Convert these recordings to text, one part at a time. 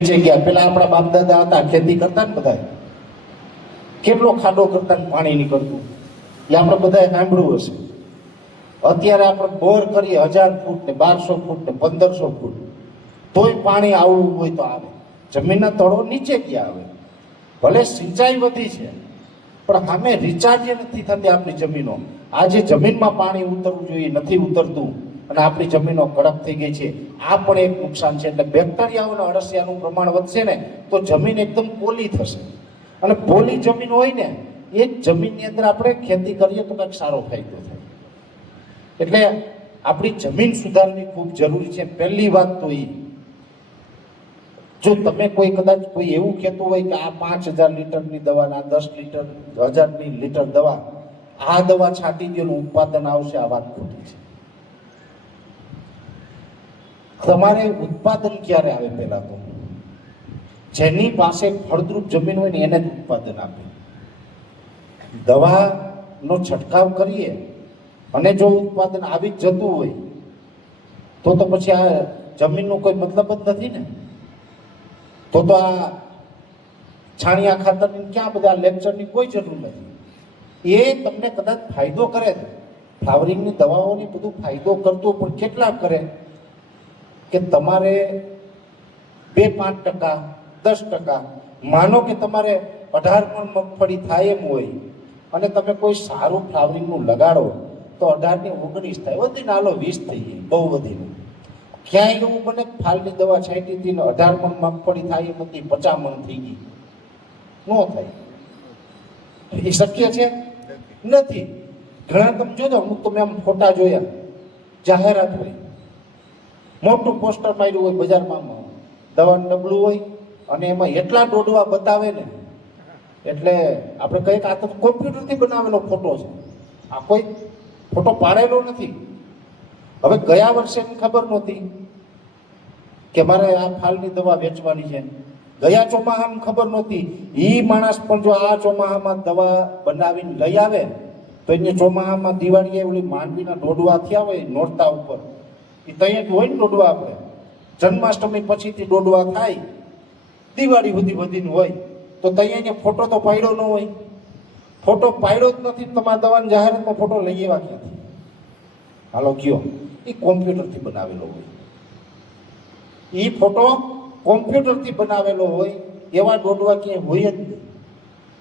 જગ્યા પેલા આપણા બાપ દાદા હતા, ખેતી કરતા ને બધા, કેટલો ખાડો કરતા ને પાણી નીકળતું એ આપણે બધાએ સાંભળ્યું હશે. અત્યારે આપણે બોર કરીએ 1000 ફૂટ ને 1200 ફૂટ ને 1500 ફૂટ, તોય પાણી આવવું હોય તો આવે. જમીનના તળો નીચે ગયા આવે. ભલે સિંચાઈ વધી છે પણ સામે રિચાર્જ નથી થતી આપણી જમીનો. આજે જમીનમાં પાણી ઉતરવું જોઈએ નથી ઉતરતું અને આપણી જમીનો કડક થઈ ગઈ છે. આ પણ એક નુકસાન છે. એટલે બેક્ટેરિયાઓ અને અળસિયાનું પ્રમાણ વધશે ને તો જમીન એકદમ પોલી થશે. અને પોલી જમીન હોય ને એ જ જમીનની અંદર આપણે ખેતી કરીએ તો કંઈક સારો ફાયદો થાય. એટલે આપણી જમીન સુધારવી ખૂબ જરૂરી છે. પહેલી વાત તો એ, જો તમે કોઈ કદાચ કોઈ એવું કહેતું હોય કે આ 5000 લીટરની દવા, આ 10 લીટર 1000 લીટર દવા, આ દવા છાંટી દો ઉત્પાદન આવશે, આ વાત ખોટી છે. તમારે ઉત્પાદન ક્યારે આવે? પહેલા તો જેની પાસે ફળદ્રુપ જમીન હોય ને એને જ ઉત્પાદન આપે. દવાનો છંટકાવ કરીએ અને જો ઉત્પાદન આવી જ જતું હોય તો પછી આ જમીનનો કોઈ મતલબ જ નથી ને. તો આ છાણિયા ખાતરની ક્યાં બધા લેક્ચરની કોઈ જરૂર નથી. એ તમને કદાચ ફાયદો કરે, ફ્લાવરિંગની દવાઓની બધું ફાયદો કરતો, પણ કેટલા કરે કે તમારે 2-5%, 10%, માનો કે તમારે 18 પણ મગફળી થાય એમ હોય અને તમે કોઈ સારું ફ્લાવરિંગનું લગાડો તો 18 ની 19 થાય, વધીને હાલો 20 થઈ ગઈ, બહુ વધીને. ક્યાંય એવું બને ફાલની દવા છાંટી હતી ને 18 મણ મગફળી થાય એમ હતી, 50 મણ થઈ ગઈ? ન થાય. એ શક્ય છે? નથી. ઘણા તમે જોજો, અમુક તો મેં આમ ફોટા જોયા, જાહેરાત હોય, મોટું પોસ્ટર માર્યું હોય બજારમાં, દવાનું ડબલું હોય અને એમાં એટલા દોડવા બતાવે ને, એટલે આપણે કહીએ કે આ તો કોમ્પ્યુટરથી બનાવેલો ફોટો છે, આ કોઈ ફોટો પાડેલો નથી. હવે ગયા વર્ષે ખબર નહોતી કે મારે આ ફાલની દવા વેચવાની છે, ગયા ચોમાસામાં ખબર નહોતી. એ માણસ પણ જો આ ચોમાસામાં દવા બનાવીને લઈ આવે તો એને ચોમાસામાં દિવાળીએ ઓલી માંડવીના દોડવા થયા હોય નોરતા ઉપર, એ ત્યાં જ હોય ને દોડવા. આપણે જન્માષ્ટમી પછીથી દોડવા થાય, દિવાળી સુધી વધીને હોય, તો ત્યાં એને ફોટો તો પાડ્યો ન હોય. ફોટો પાડ્યો જ નથી, તમારા દવાની જાહેરાતમાં ફોટો લઈ એવા ક્યાંથી? હાલો કયો? એ કોમ્પ્યુટરથી બનાવેલો હોય. એ ફોટો કોમ્પ્યુટરથી બનાવેલો હોય, એવા દોડવા ક્યાંય હોય જ નહીં.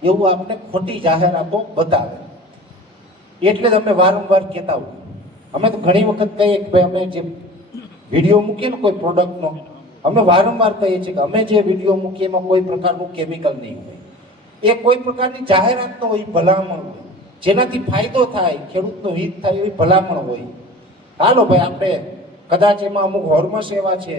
એવું આપણે ખોટી જાહેરાતો બતાવે. એટલે જ અમે વારંવાર કહેતા હોય. અમે તો ઘણી વખત કહીએ કે ભાઈ અમે જે વિડીયો મૂકીએ ને કોઈ પ્રોડક્ટનો, અમે વારંવાર કહીએ છીએ કે અમે જે વિડીયો મૂકીએ એમાં કોઈ પ્રકારનું કેમિકલ નહીં હોય. એ કોઈ પ્રકારની જાહેરાત ન હોય, ભલામણ હોય, જેનાથી ફાયદો થાય, ખેડૂતનો હિત થાય એવી ભલામણ હોય. હાલો ભાઈ, આપણે કદાચ એમાં અમુક હોર્મોન્સ એવા છે,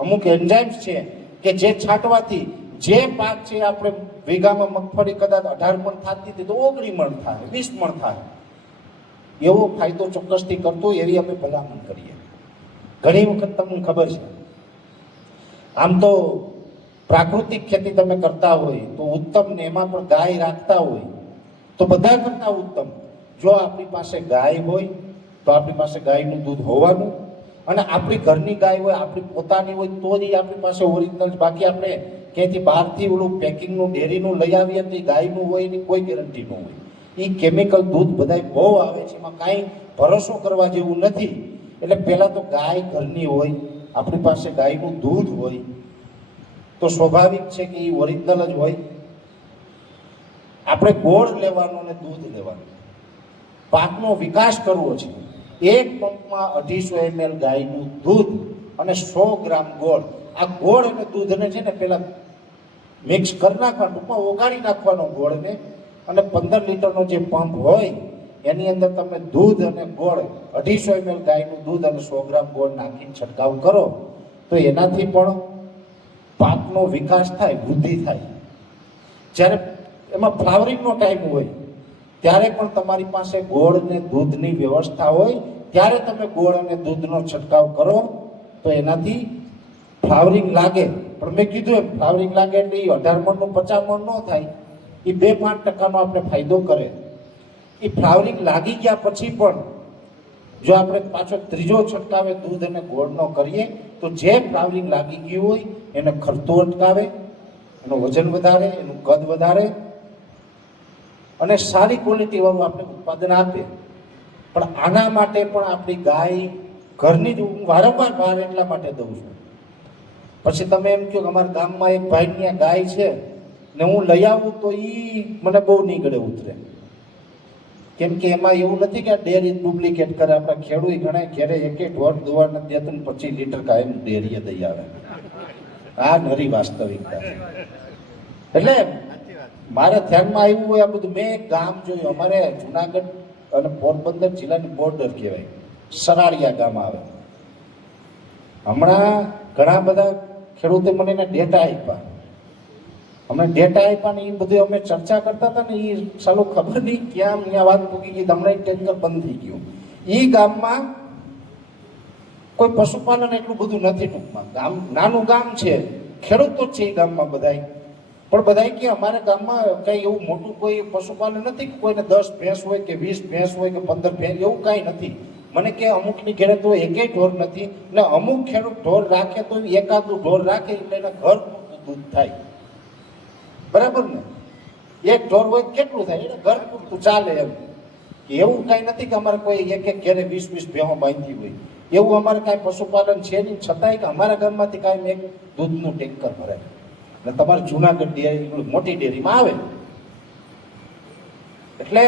અમુક એન્ઝાઇમ્સ છે કે જે છાંટવાથી જે પાક છે, આપણે વીઘામાં મગફળી કદાચ 18 મણ થતી હતી તો 19 મણ થાય, 20 મણ થાય, એવો ફાયદો ચોક્કસથી કરતો એવી અમે ભલામણ કરીએ. ઘણી વખત તમને ખબર છે, આમ તો પ્રાકૃતિક ખેતી તમે કરતા હોય તો ઉત્તમ, ને એમાં પણ ગાય રાખતા હોય તો બધા કરતા ઉત્તમ. જો આપણી પાસે ગાય હોય તો આપણી પાસે ગાયનું દૂધ હોવાનું, અને આપણી ઘરની ગાય હોય, આપણી પોતાની હોય તો જ આપણી પાસે ઓરિજિનલ. બાકી આપણે ક્યાંયથી બહારથી ઓલું પેકિંગનું ડેરીનું લઈ આવીએ તો એ ગાયનું હોય એની કોઈ ગેરંટી ન હોય. એ કેમિકલ દૂધ બધાય બહુ આવે છે, એમાં કાંઈ ભરોસો કરવા જેવું નથી. એટલે પહેલાં તો ગાય ઘરની હોય, આપણી પાસે ગાયનું દૂધ હોય તો સ્વાભાવિક છે કે એ ઓરિજિનલ જ હોય. આપણે ગોળ લેવાનો અને દૂધ લેવાનું, પાકનો વિકાસ કરવો છે. એક પંપમાં 250 ml ગાયનું દૂધ અને 100 ગ્રામ ગોળ. આ ગોળ અને દૂધને છે ને પહેલાં મિક્સ કરી નાખવાનું, ટૂંકમાં ઓગાળી નાખવાનો ગોળને, અને 15 લીટરનો જે પંપ હોય એની અંદર તમે દૂધ અને ગોળ, 250 ml ગાયનું દૂધ અને 100 ગ્રામ ગોળ નાખીને છંટકાવ કરો તો એનાથી પણ પાકનો વિકાસ થાય, વૃદ્ધિ થાય. જ્યારે એમાં ફ્લાવરિંગનો ટાઈમ હોય ત્યારે પણ તમારી પાસે ગોળ અને દૂધની વ્યવસ્થા હોય, ત્યારે તમે ગોળ અને દૂધનો છંટકાવ કરો તો એનાથી ફ્લાવરિંગ લાગે. પણ મેં કીધું એમ, ફ્લાવરિંગ લાગે એટલે એ 18 મણનું 50 મણ ન થાય, એ 2-5% આપણે ફાયદો કરે. એ ફ્લાવરિંગ લાગી ગયા પછી પણ જો આપણે પાછો ત્રીજો છંટકાવે દૂધ અને ગોળનો કરીએ તો જે ફ્લાવરિંગ લાગી ગયું હોય એને ખરતું અટકાવે, એનું વજન વધારે, એનું કદ વધારે અને સારી ક્વોલિટી વાળું આપણે ઉત્પાદન આપે. પણ આના માટે પણ આપણી ગાય ઘરની જ, હું વારંવાર ભાર એટલા માટે દઉં છું. પછી તમે એમ કહો કે અમારા ગામમાં એક ભાઈની ગાય છે ને હું લઈ આવું તો એ મને બહુ નીકળે ઉતરે. કેમ કે એમાં એવું નથી કે આ ડેરી ડુપ્લિકેટ કરે. આપણા ખેડૂત ઘણા ઘેરે એક ઢોર દોવા નથી દેતું ને 25 લીટર કાયમ ડેરીએ દઈ આવે. આ નરી વાસ્તવિકતા છે. એટલે મારે ધ્યાનમાં આવ્યું હોય આ બધું. મેં એક ગામ જોયું, અમારે જુનાગઢ અને પોરબંદર જિલ્લાની બોર્ડર કહેવાય, સરાળિયા ગામ આવે. હમણાં ઘણા બધા ખેડૂતે મને એના ડેટા આપ્યા. અમને ડેટા આપ્યા ને એ બધું અમે ચર્ચા કરતા હતા ને એ ચાલો ખબર નહીં ક્યાં અહીંયા વાત પૂકી ગઈ, હમણાં ટેન્કર બંધ થઈ ગયું. એ ગામમાં કોઈ પશુપાલન એટલું બધું નથી. ટૂંકમાં ગામ નાનું ગામ છે, ખેડૂતો જ છે એ ગામમાં બધાય. પણ બધાય કે અમારા ગામમાં કઈ એવું મોટું કોઈ પશુપાલન નથી કે કોઈને 10 ભેંસ હોય કે 20 ભેંસ હોય કે 15 ભેંસ, એવું કાંઈ નથી. મને કે અમુકની ઘરે તો એકેય ઢોર નથી ને અમુક ખેડૂત ઢોર રાખે તો એકાદું ઢોર રાખે એટલે એના ઘર પૂરતું દૂધ થાય. બરાબર ને? એક ઢોર હોય કેટલું થાય? એટલે ઘર પૂરતું ચાલે એમ. એવું કાંઈ નથી કે અમારે કોઈ એક ઘરે 20 ભેંસો બાંધી હોય. એવું અમારે કાંઈ પશુપાલન છે નહીં. છતાંય કે અમારા ગામમાંથી કાંઈ એક દૂધનું ટેન્કર ભરાય ને તમારે જુનાગઢ ડેરી મોટી ડેરીમાં આવે. એટલે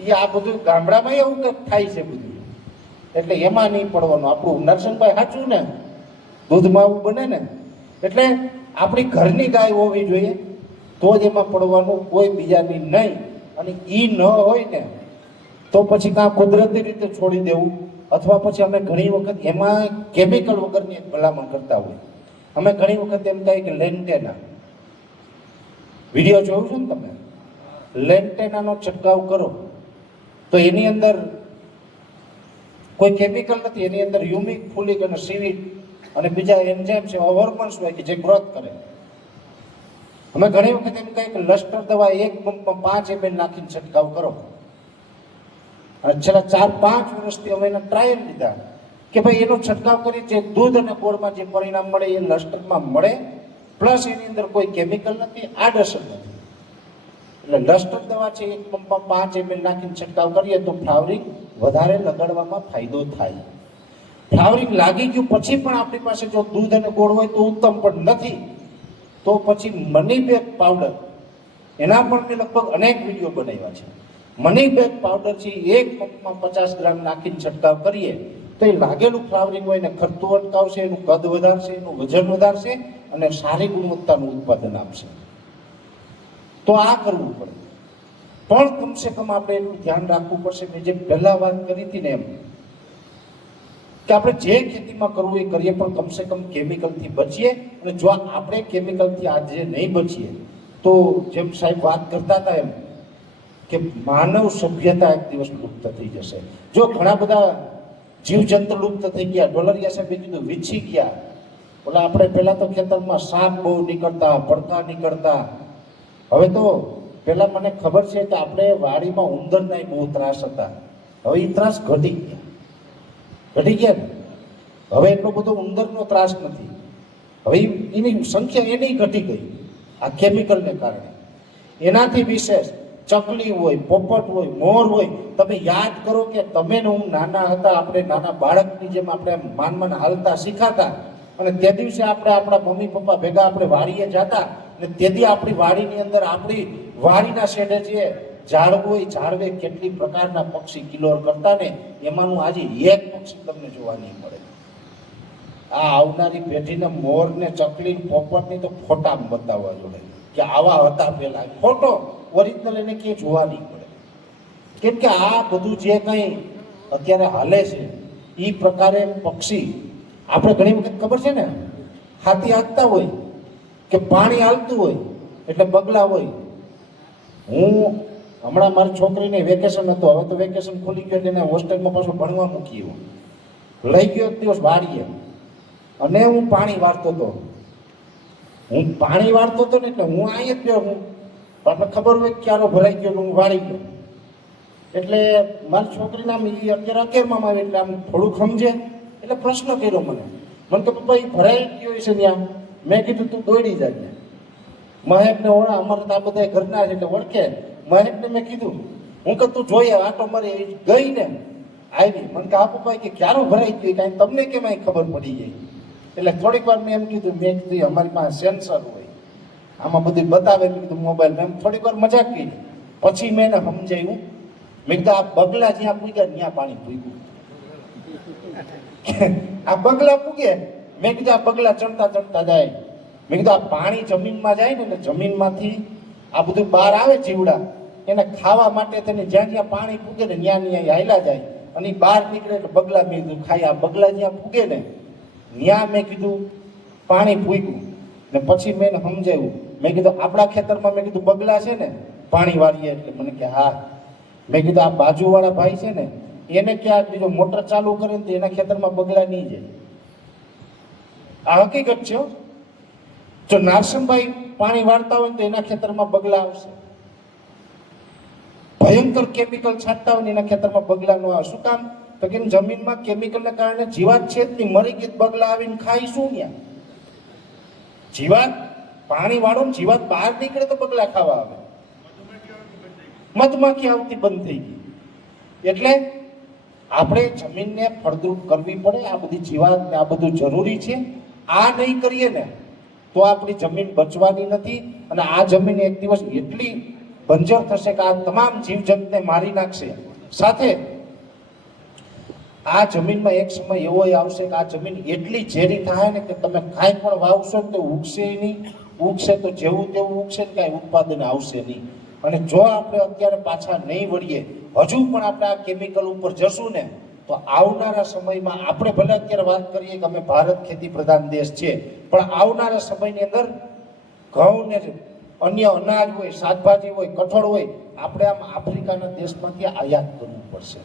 એ આ બધું ગામડામાં એવું કંઈક થાય છે બધું. એટલે એમાં નહીં પડવાનું. આપણું નરસિંહભાઈ સાચું ને, દૂધમાં આવું બને ને. એટલે આપણી ઘરની ગાય હોવી જોઈએ તો જ એમાં પડવાનું, કોઈ બીજાની નહીં. અને એ ન હોય ને તો પછી કાં કુદરતી રીતે છોડી દેવું, અથવા પછી અમે ઘણી વખત એમાં કેમિકલ વગરની એક ભલામણ કરતા હોય. અમે ઘણી વખત એમ કહીએ કે લેન્ટેના, વિડીયો જોયું છે ને તમે, લેન્ટેનાનો છંટકાવ કરો તો એની અંદર કોઈ કેમિકલ નથી. એની અંદર હ્યુમિક, ફોલિક અને સીવીડ અને બીજા એન્ઝાઇમ છે, હોર્મોન્સ હોય કે જે ગ્રોથ કરે. અમે ઘણી વખત એમ કહીએ કે લસ્ટર દવા એક પંપમાં 5 ml નાખીને છંટકાવ કરો. અને છેલ્લા 4-5 વર્ષથી અમે એના ટ્રાયલ લીધા કે ભાઈ એનો છંટકાવ કરી જે દૂધ અને ગોળમાં જે પરિણામ મળે એ લસ્ટરમાં મળે, પ્લસ એની અંદર કોઈ કેમિકલ નથી, આડઅસર નથી. એટલે લસ્ટર દવા છે એક પંપમાં 5 ml નાખીને છંટકાવ કરીએ તો ફ્લાવરિંગ વધારે લગાડવામાં ફાયદો થાય. ફ્લાવરિંગ લાગી ગયું પછી પણ આપણી પાસે જો દૂધ અને ગોળ હોય તો ઉત્તમ, પણ નથી તો પછી મની બેગ પાવડર, એના પણ મેં લગભગ અનેક વિડીયો બનાવ્યા છે. મની બેગ પાવડર છે એક પંપમાં 50 ગ્રામ નાખીને છંટકાવ કરીએ તો એ લાગેલું ફ્લાવરિંગ હોય ને ખરતું અટકાવશે, એનું કદ વધારશે, એનું વજન વધારશે અને સારી ગુણવત્તાનું ઉત્પાદન આપશે. તો આ કરવું પડે. પણ કમસે કમ આપણે એનું ધ્યાન રાખવું પડશે. મેં જે પહેલા વાત કરી હતી ને એમ કે આપણે જે ખેતીમાં કરવું એ કરીએ પણ કમસે કમ કેમિકલથી બચીએ. અને જો આપણે કેમિકલથી આજે નહીં બચીએ તો જેમ સાહેબ વાત કરતા હતા એમ કે માનવ સભ્યતા એક દિવસ લુપ્ત થઈ જશે. જો ઘણા બધા જીવજંતુ લુપ્ત થઈ ગયા, ડોલરિયા સાહેબે કીધું વિછી ગયા. ઓલા આપણે પહેલા તો ખેતરમાં સાપ બહુ નીકળતા, પડકા નીકળતા. હવે તો પેલા મને ખબર છે કે આપણે વાડીમાં ઉંદરના બહુ ત્રાસ હતા. હવે એ ત્રાસ ઘટી ગયા ને. હવે એટલો બધો ઉંદરનો ત્રાસ નથી. હવે એની સંખ્યા એની ઘટી ગઈ આ કેમિકલને કારણે. એનાથી વિશેષ ચકલી હોય, પોપટ હોય, મોર હોય. તમે યાદ કરો કે તમે ને હું નાના હતા, આપણે નાના બાળકની જેમ આપણે માન હાલતા શીખાતા અને તે દિવસે આપણે આપણા મમ્મી પપ્પા ભેગા આપણે વાડીએ જતા ને તેથી આપણી વાડીની અંદર આપણી વાડીના શેઢે જે ઝાડવું હોય, ઝાડવે કેટલી પ્રકારના પક્ષી કિલોર કરતા ને એમાંનું આજે એક પક્ષી તમને જોવા નહીં મળે. આ આવનારી પેઢીને મોર ને ચકલી પોપટની તો ફોટામાં બતાવવા જોડે કે આવા હતા પેલા. ફોટો ઓરિજિનલ એને ક્યાંય જોવા નહીં મળે. કેમ કે આ બધું જે કંઈ અત્યારે હાલે છે એ પ્રકારે પક્ષી આપણે ઘણી વખત ખબર છે ને, હાથી હાંકતા હોય કે પાણી હાલતું હોય એટલે બગલા હોય. હું હમણાં મારી છોકરીને વેકેશન હતું, હવે તો વેકેશન ખુલી ગયો એટલે એને હોસ્ટેલમાં પાછું ભણવા મૂકી હું લઈ ગયો એક દિવસ વાડીએ અને હું પાણી વાળતો હતો. હું પાણી વાળતો હતો ને એટલે હું અહીંયા જ ગયો. હું આપણને ખબર હોય ક્યારો ભરાઈ ગયો હું વાળી ગયો. એટલે મારી છોકરીના એ અત્યારે 11માં આવી એટલે આમ થોડુંક સમજે એટલે પ્રશ્ન કર્યો મને કે પપ્પા એ ભરાઈ ગયો છે ત્યાં. મેં કીધું તું દોડી જાય. મહેકને ઓળા અમારે તો આ બધા ઘરના છે એટલે ઓળખે. મહેકને મેં કીધું હું કે તું જોઈએ આટો મારી ગઈ ને આવી. મને કે આ પપ્પા કે ક્યારું ભરાઈ ગયું કાંઈ તમને કેમ અહીં ખબર પડી ગઈ. એટલે થોડીક વાર મેં એમ કીધું અમારી પાસે સેન્સર હોય આમાં બધું બતાવે. મેં કીધું મોબાઈલ મેં થોડીક વાર મજાક કરી. પછી મેં એને સમજાયું. મેં કીધું આ બગલા જ્યાં પૂગ્યા ત્યાં પાણી પૂગ્યું. આ બગલા પૂગે. મેં કીધું આ બગલા ચડતા ચડતા જાય. મેં કીધું આ પાણી જમીનમાં જાય ને જમીનમાંથી આ બધું બહાર આવે જીવડા એને ખાવા માટે તેને જ્યાં જ્યાં પાણી પૂગે ને ત્યાં ત્યાં હાયલા જાય અને બહાર નીકળે એટલે બગલા મેં કીધું ખાય. આ બગલા જ્યાં પૂગે ને ત્યાં મેં કીધું પાણી પૂગ્યું. ને પછી મેં એને સમજાવ્યું. મેં કીધું આપણા ખેતરમાં મેં કીધું બગલા છે ને પાણી વાળીએ. એટલે મને કે હા. મેં કીધું આ બાજુવાળા ભાઈ છે ને એને ક્યાં બીજો મોટર ચાલુ કરે ને તો એના ખેતરમાં બગલા નહીં જાય. આ હકીકત છે. જો નારસમભાઈ પાણી વાળતા હોય તો એના ખેતરમાં બગલા આવશે. ભયંકર કેમિકલ છાંટતા હોય ને એના ખેતરમાં બગલા ન આવે. શું કામ? તો કે જમીનમાં કેમિકલને કારણે જીવાત છે જ નહીં. મરી ગઈ બગલા આવીને ખાઈ શું ત્યાં? જીવાત પાણી વાળો ને જીવાત બહાર નીકળે તો બગલા ખાવા આવે. મધમાખી આવતી બંધ થઈ ગઈ. એટલે આપણે જમીનને ફળદ્રુપ કરવી પડે. આ બધી જીવાત ને આ બધું જરૂરી છે. આ નહીં કરીએ ને તો આપણી જમીન બચવાની નથી. અને આ જમીન એક દિવસ એટલી બંજર થશે કે આ તમામ જીવજંતુને મારી નાખશે. સાથે આ જમીનમાં એક સમય એવો આવશે કે આ જમીન એટલી ઝેરી થાય ને કે તમે કાંઈ પણ વાવશો ને તો ઉગશે નહીં. ઉગશે તો જેવું તેવું ઉગશે ને કાંઈ ઉત્પાદન આવશે નહીં. અને જો આપણે અત્યારે પાછા નહીં વળીએ હજુ પણ આપણે આ કેમિકલ ઉપર જશું ને તો આવનારા સમયમાં આપણે ભલે અત્યારે વાત કરીએ કે અમે ભારત ખેતી પ્રધાન દેશ છે પણ આવનારા સમયની અંદર ઘઉં ને અન્ય અનાજ હોય શાકભાજી હોય કઠોળ હોય આપણે આમ આફ્રિકાના દેશમાંથી આયાત કરવું પડશે.